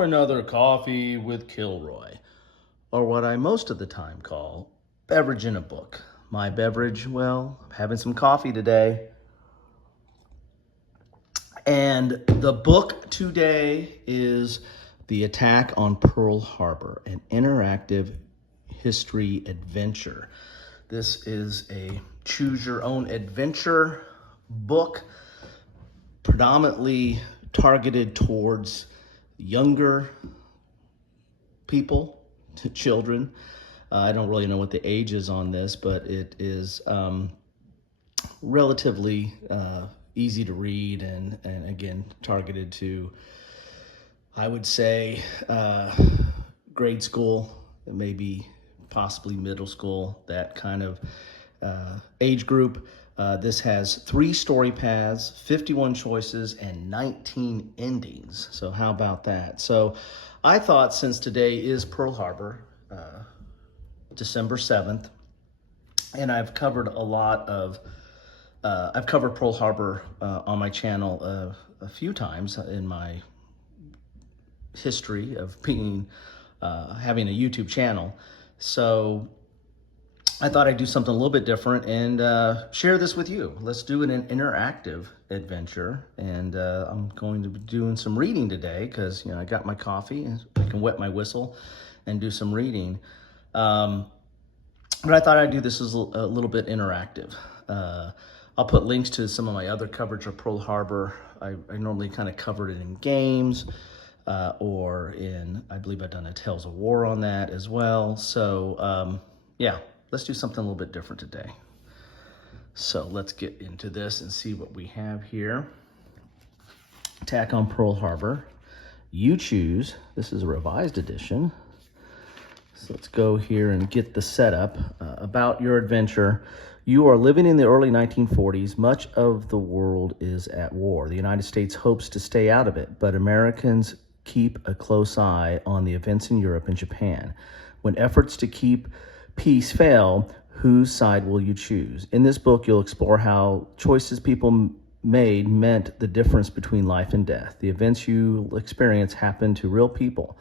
for another coffee with Kilroy, or what I most of the time call beverage in a book. My beverage, well, I'm having some coffee today. And the book today is The Attack on Pearl Harbor, an interactive history adventure. This is a choose your own adventure book, predominantly targeted towards younger people, to children. I don't really know what the age is on this, but it is relatively easy to read and again, targeted to, I would say, grade school, maybe possibly middle school, that kind of age group. This has 3 story paths, 51 choices, and 19 endings. So how about that? So I thought, since today is Pearl Harbor, December 7th, and I've covered a lot of, I've covered Pearl Harbor on my channel a few times in my history of being, having a YouTube channel. So I thought I'd do something a little bit different and share this with you. Let's do an interactive adventure, and I'm going to be doing some reading today because, you know, I got my coffee and I can wet my whistle and do some reading. But I thought I'd do this as a little bit interactive. I'll put links to some of my other coverage of Pearl Harbor. I normally kind of covered it in games or in, I believe I've done a Tales of War on that as well. So yeah. Let's do something a little bit different today. So let's get into this and see what we have here. Attack on Pearl Harbor. You choose. This is a revised edition. So let's go here and get the setup. About your adventure. You are living in the early 1940s. Much of the world is at war. The United States hopes to stay out of it, but Americans keep a close eye on the events in Europe and Japan. When efforts to keep peace fail, whose side will you choose? In this book, you'll explore how choices people made meant the difference between life and death. The events you experience happen to real people.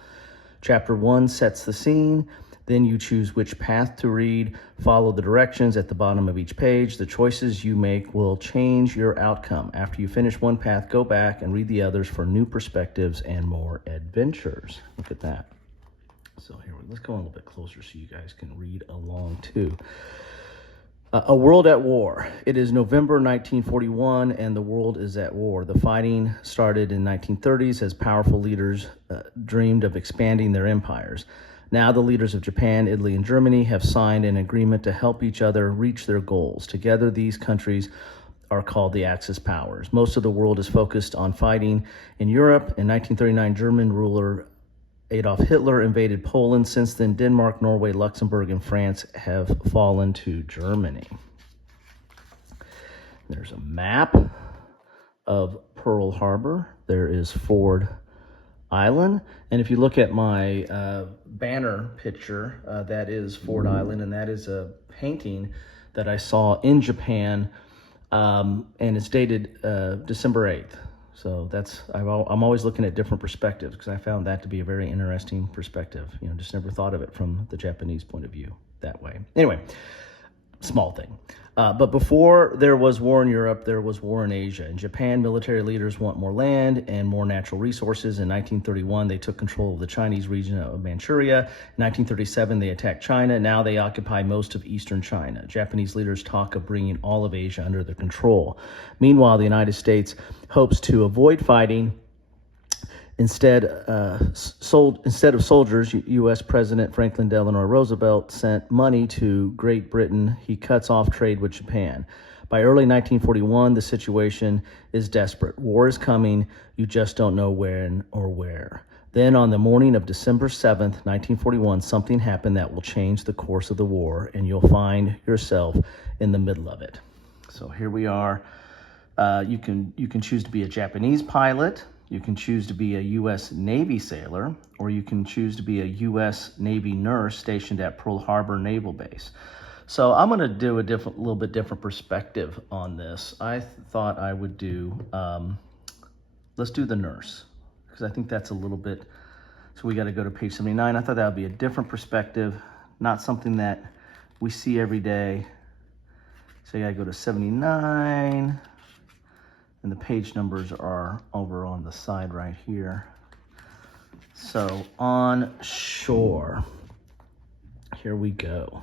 Chapter 1 sets the scene. Then you choose which path to read. Follow the directions at the bottom of each page. The choices you make will change your outcome. After you finish one path, go back and read the others for new perspectives and more adventures. Look at that. So here, let's go a little bit closer so you guys can read along too. A world at war. It is November 1941 and the world is at war. The fighting started in 1930s as powerful leaders dreamed of expanding their empires. Now the leaders of Japan, Italy, and Germany have signed an agreement to help each other reach their goals. Together, these countries are called the Axis powers. Most of the world is focused on fighting in Europe. In 1939, German ruler Adolf Hitler invaded Poland. Since then, Denmark, Norway, Luxembourg, and France have fallen to Germany. There's a map of Pearl Harbor. There is Ford Island. And if you look at my banner picture, that is Ford Island, and that is a painting that I saw in Japan, and it's dated December 8th. So that's, I'm always looking at different perspectives because I found that to be a very interesting perspective. You know, just never thought of it from the Japanese point of view that way. Anyway, small thing. But before there was war in Europe, there was war in Asia. In Japan, military leaders want more land and more natural resources. In 1931, they took control of the Chinese region of Manchuria. In 1937, they attacked China. Now they occupy most of eastern China. Japanese leaders talk of bringing all of Asia under their control. Meanwhile, the United States hopes to avoid fighting. Instead of soldiers, U.S. President Franklin Delano Roosevelt sent money to Great Britain. He cuts off trade with Japan. By early 1941, the situation is desperate. War is coming. You just don't know when or where. Then on the morning of December 7th, 1941, something happened that will change the course of the war, and you'll find yourself in the middle of it. So here we are. You can choose to be a Japanese pilot. You can choose to be a U.S. Navy sailor, or you can choose to be a U.S. Navy nurse stationed at Pearl Harbor Naval Base. So I'm going to do a little bit different perspective on this. I thought I would do, let's do the nurse, because I think that's a little bit So we got to go to page 79. I thought that would be a different perspective, not something that we see every day. So you got to go to 79, and the page numbers are over on the side right here. So on shore, here we go.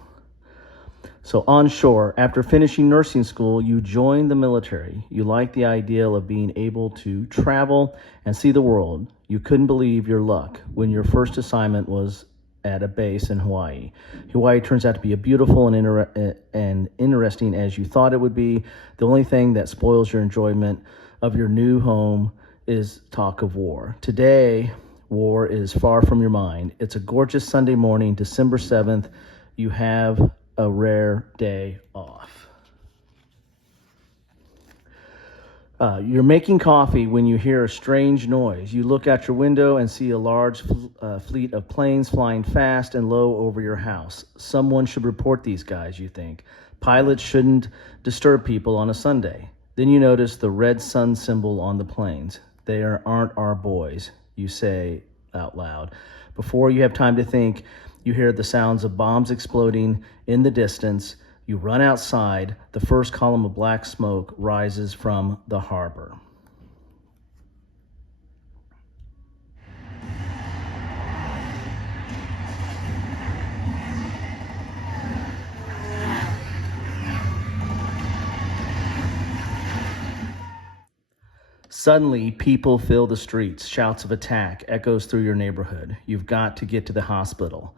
So on shore, after finishing nursing school, you joined the military. You liked the ideal of being able to travel and see the world. You couldn't believe your luck when your first assignment was at a base in Hawaii. Hawaii turns out to be as beautiful and interesting as you thought it would be. The only thing that spoils your enjoyment of your new home is talk of war. Today, war is far from your mind. It's a gorgeous Sunday morning, December 7th. You have a rare day off. You're making coffee when you hear a strange noise. You look out your window and see a large fleet of planes flying fast and low over your house. Someone should report these guys, you think. Pilots shouldn't disturb people on a Sunday. Then you notice the red sun symbol on the planes. They aren't our boys, you say out loud. Before you have time to think, you hear the sounds of bombs exploding in the distance. You run outside. The first column of black smoke rises from the harbor. Suddenly, people fill the streets. Shouts of attack echoes through your neighborhood. You've got to get to the hospital.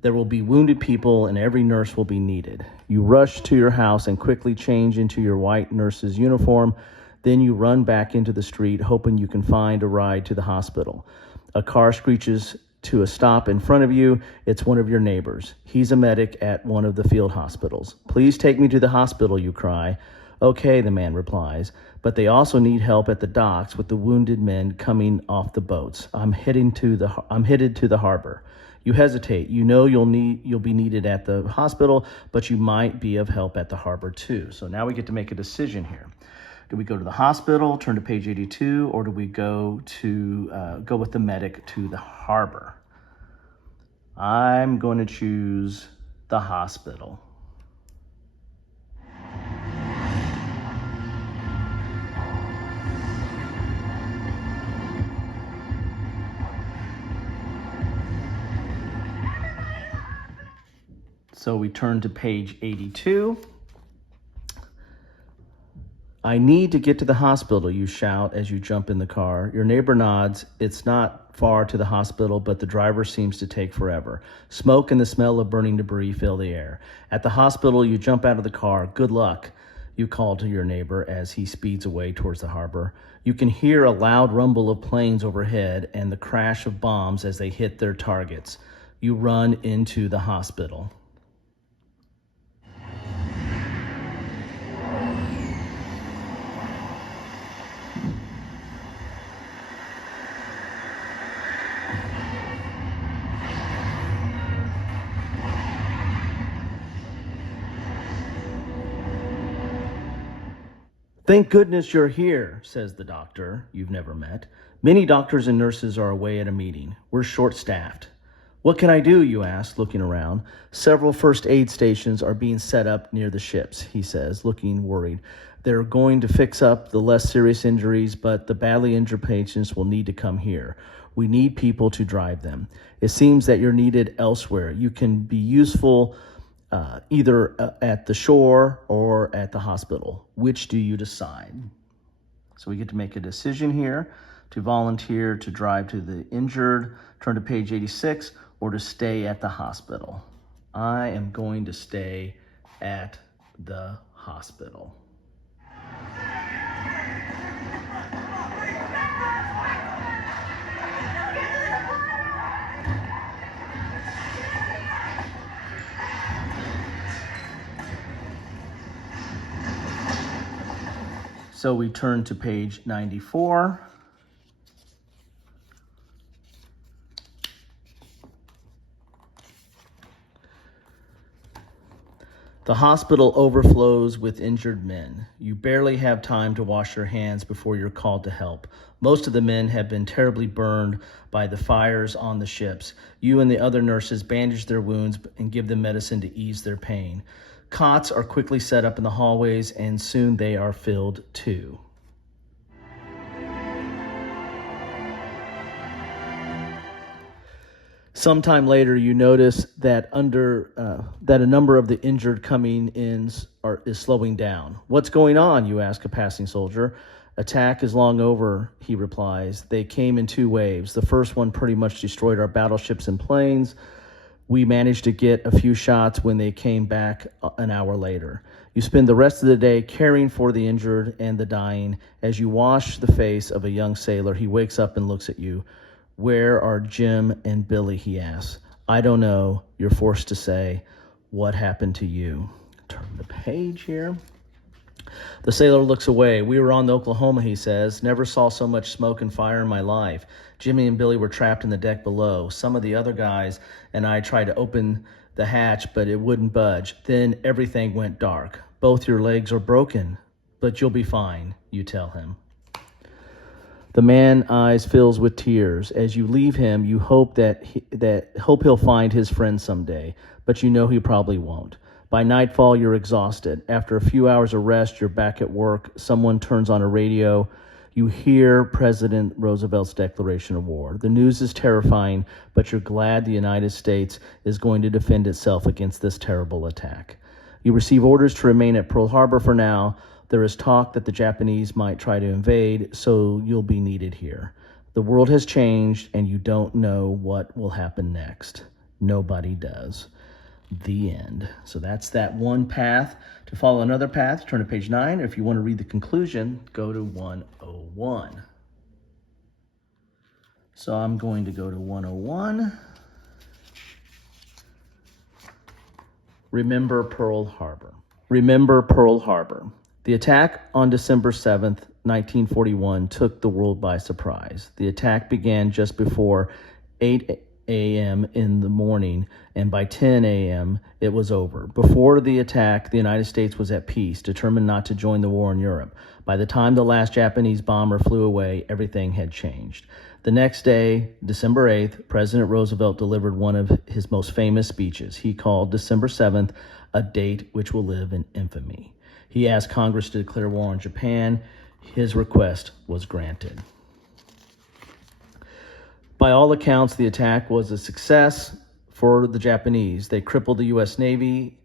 There will be wounded people and every nurse will be needed. You rush to your house and quickly change into your white nurse's uniform. Then you run back into the street, hoping you can find a ride to the hospital. A car screeches to a stop in front of you. It's one of your neighbors. He's a medic at one of the field hospitals. Please take me to the hospital, you cry. Okay, the man replies, but they also need help at the docks with the wounded men coming off the boats. I'm headed to the harbor. You hesitate. You know you'll be needed at the hospital, but you might be of help at the harbor too. So now we get to make a decision here. Do we go to the hospital, turn to page 82, or do we go with the medic to the harbor? I'm going to choose the hospital. So we turn to page 82. I need to get to the hospital, you shout as you jump in the car. Your neighbor nods. It's not far to the hospital, but the driver seems to take forever. Smoke and the smell of burning debris fill the air. At the hospital, you jump out of the car. Good luck, you call to your neighbor as he speeds away towards the harbor. You can hear a loud rumble of planes overhead and the crash of bombs as they hit their targets. You run into the hospital. Thank goodness you're here, says the doctor you've never met. Many doctors and nurses are away at a meeting. We're short-staffed. What can I do, you ask, looking around. Several first aid stations are being set up near the ships, he says, looking worried. They're going to fix up the less serious injuries, but the badly injured patients will need to come here. We need people to drive them. It seems that you're needed elsewhere. You can be useful either at the shore or at the hospital. Which do you decide? So we get to make a decision here to volunteer to drive to the injured, turn to page 86, or to stay at the hospital. I am going to stay at the hospital. So we turn to page 94. The hospital overflows with injured men. You barely have time to wash your hands before you're called to help. Most of the men have been terribly burned by the fires on the ships. You and the other nurses bandage their wounds and give them medicine to ease their pain. Cots are quickly set up in the hallways, and soon they are filled too. Sometime later, you notice that that a number of the injured coming in is slowing down. What's going on? You ask a passing soldier. Attack is long over, he replies. They came in 2 waves. The first one pretty much destroyed our battleships and planes. We managed to get a few shots when they came back an hour later. You spend the rest of the day caring for the injured and the dying. As you wash the face of a young sailor, he wakes up and looks at you. Where are Jim and Billy, he asks. I don't know, you're forced to say. What happened to you? Turn the page here. The sailor looks away. We were on the Oklahoma, he says. Never saw so much smoke and fire in my life. Jimmy and Billy were trapped in the deck below. Some of the other guys and I tried to open the hatch, but it wouldn't budge. Then everything went dark. Both your legs are broken, but you'll be fine, you tell him. The man's eyes fills with tears. As you leave him, you hope he'll find his friend someday, but you know he probably won't. By nightfall, you're exhausted. After a few hours of rest, you're back at work. Someone turns on a radio. You hear President Roosevelt's declaration of war. The news is terrifying, but you're glad the United States is going to defend itself against this terrible attack. You receive orders to remain at Pearl Harbor for now. There is talk that the Japanese might try to invade, so you'll be needed here. The world has changed, and you don't know what will happen next. Nobody does. The end. So that's that one path. To follow another path, turn to page 9. If you want to read the conclusion, go to 101. So I'm going to go to 101. Remember Pearl Harbor. Remember Pearl Harbor. The attack on December 7th, 1941 took the world by surprise. The attack began just before 8 a.m. in the morning, and by 10 a.m. it was over. Before the attack, the United States was at peace, determined not to join the war in Europe. By the time the last Japanese bomber flew away, everything had changed. The next day, December 8th, President Roosevelt delivered one of his most famous speeches. He called December 7th a date which will live in infamy. He asked Congress to declare war on Japan. His request was granted. By all accounts, the attack was a success for the Japanese. They crippled the U.S. Navy.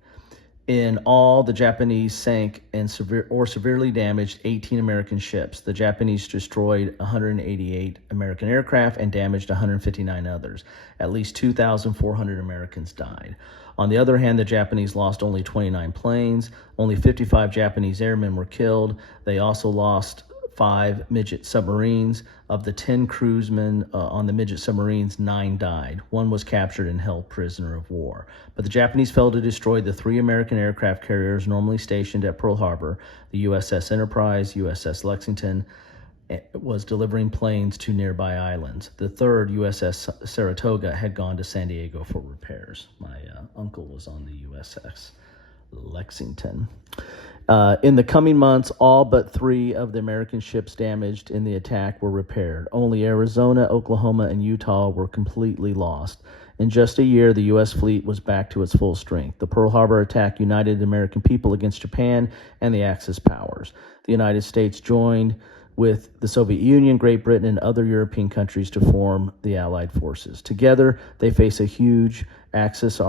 In all, the Japanese sank and severely damaged 18 American ships. The Japanese destroyed 188 American aircraft and damaged 159 others. At least 2,400 Americans died. On the other hand, the Japanese lost only 29 planes. Only 55 Japanese airmen were killed. They also lost 5 midget submarines. Of the 10 crewsmen on the midget submarines, 9 died. 1 was captured and held prisoner of war. But the Japanese failed to destroy the 3 American aircraft carriers normally stationed at Pearl Harbor. The USS Enterprise, USS Lexington, was delivering planes to nearby islands. The 3rd, USS Saratoga, had gone to San Diego for repairs. My uncle was on the USS Lexington. In the coming months, all but 3 of the American ships damaged in the attack were repaired. Only Arizona, Oklahoma, and Utah were completely lost. In just a year, the U.S. fleet was back to its full strength. The Pearl Harbor attack united the American people against Japan and the Axis powers. The United States joined with the Soviet Union, Great Britain, and other European countries to form the Allied forces. Together, they faced the huge Axis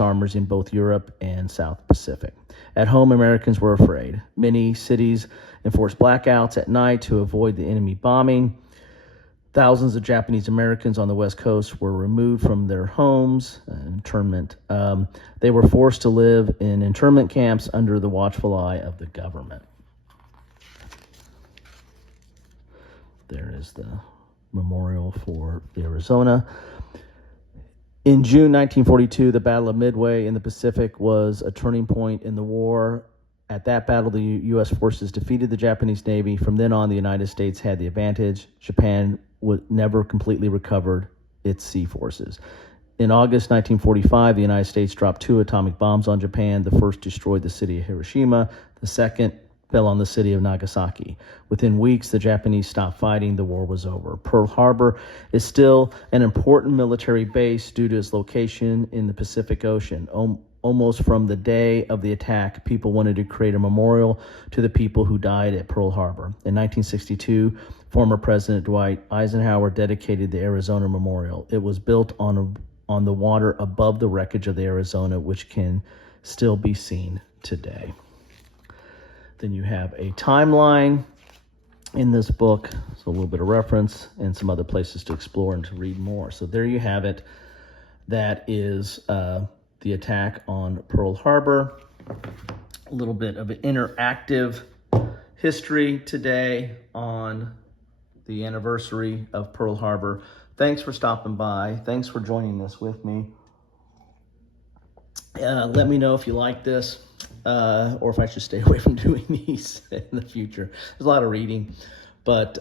armors in both Europe and South Pacific. At home, Americans were afraid. Many cities enforced blackouts at night to avoid the enemy bombing. Thousands of Japanese Americans on the West Coast were removed from their homes, internment. They were forced to live in internment camps under the watchful eye of the government. There is the memorial for the Arizona. In June 1942, the Battle of Midway in the Pacific was a turning point in the war. At that battle, the U.S. forces defeated the Japanese Navy. From then on, the United States had the advantage. Japan never completely recovered its sea forces. In August 1945, the United States dropped 2 atomic bombs on Japan. The first destroyed the city of Hiroshima. The second fell on the city of Nagasaki. Within weeks, the Japanese stopped fighting. The war was over. Pearl Harbor is still an important military base due to its location in the Pacific Ocean. Almost from the day of the attack, people wanted to create a memorial to the people who died at Pearl Harbor. In 1962, former President Dwight Eisenhower dedicated the Arizona Memorial. It was built on the water above the wreckage of the Arizona, which can still be seen today. Then you have a timeline in this book, so a little bit of reference and some other places to explore and to read more. So there you have it. That is the attack on Pearl Harbor. A little bit of an interactive history today on the anniversary of Pearl Harbor. Thanks for stopping by. Thanks for joining us with me. Let me know if you like this or if I should stay away from doing these in the future. There's a lot of reading, but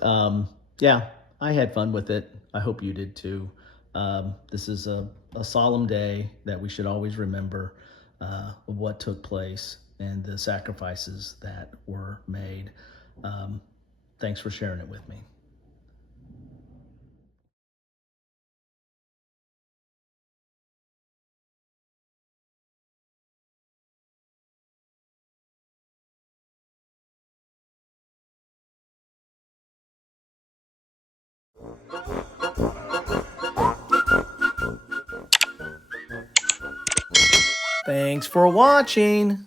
yeah, I had fun with it. I hope you did too. This is a solemn day that we should always remember what took place and the sacrifices that were made. Thanks for sharing it with me. Thanks for watching.